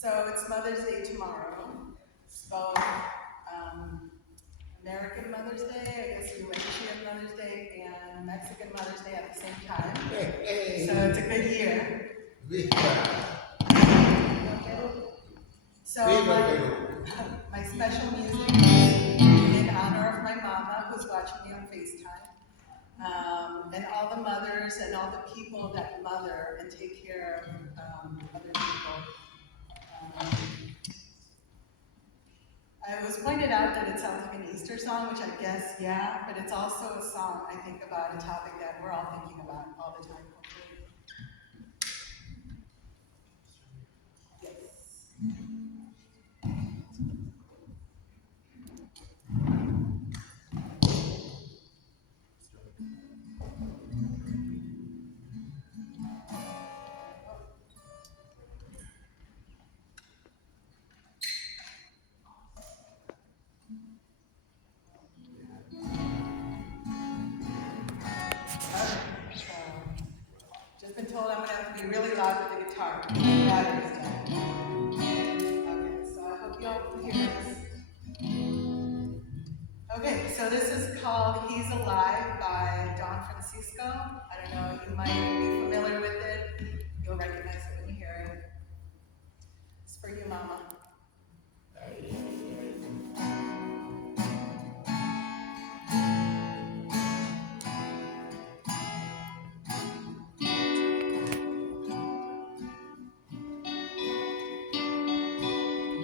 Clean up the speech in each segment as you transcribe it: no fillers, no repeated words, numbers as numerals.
So it's Mother's Day tomorrow. It's both American Mother's Day, I guess Eurasian Mother's Day, and Mexican Mother's Day at the same time. So it's a good year. So my special music is in honor of my mama, who's watching me on FaceTime, and all the mothers and all the people that mother and take care of other people. I was pointed out that it sounds like an Easter song, which I guess, yeah, but it's also a song, I think, about a topic that we're all thinking about all the time. Yes. Just been told I'm going to have to be really loud with the guitar. Battery's dead. Okay, so I hope y'all can hear this. Okay, so this is called He's Alive by Don Francisco. I don't know, you might be familiar with it. You'll recognize it when you hear it. It's for you, Mama.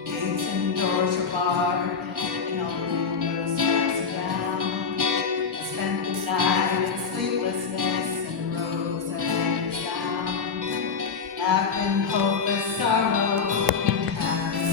Gates and doors are barred, and all the windows fastened down. I spent the night in sleeplessness, and the roads that led us down. I've been hopeless sorrow and past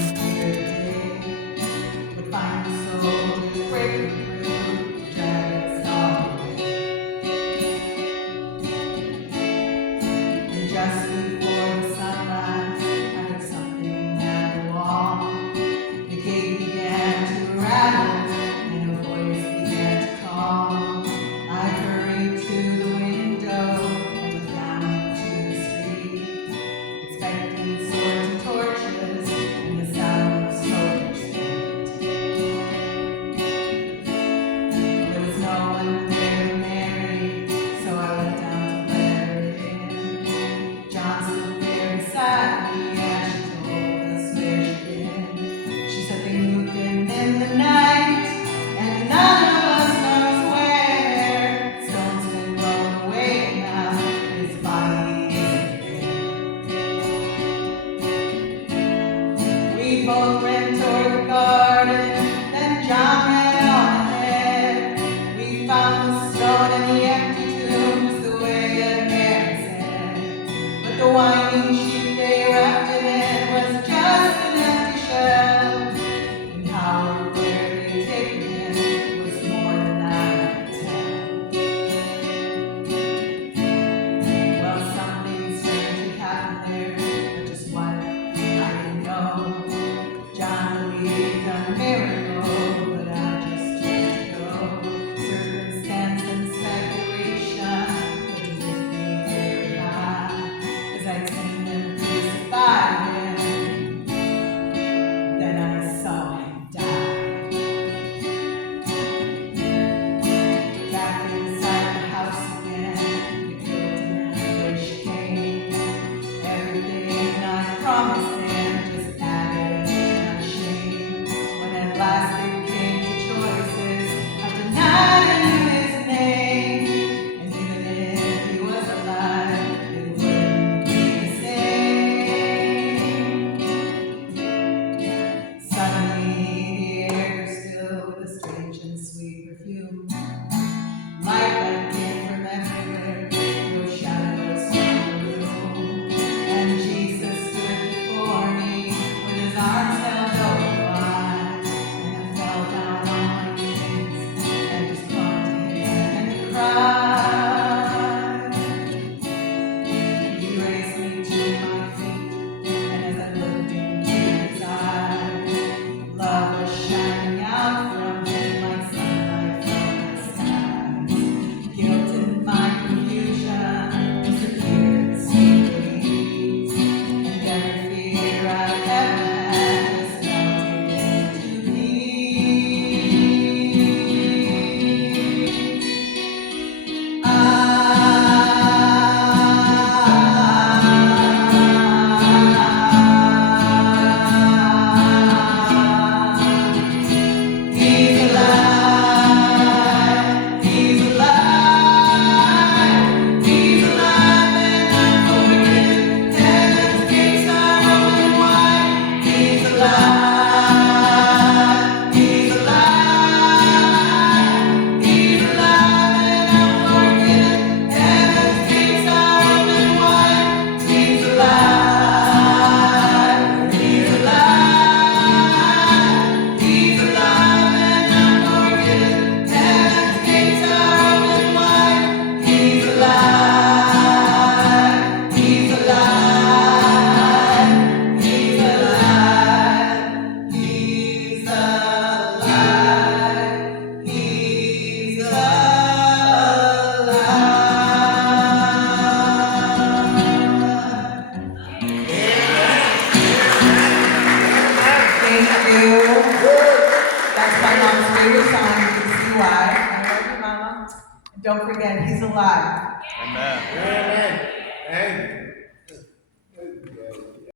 And don't forget, he's alive. Amen. Amen. Amen.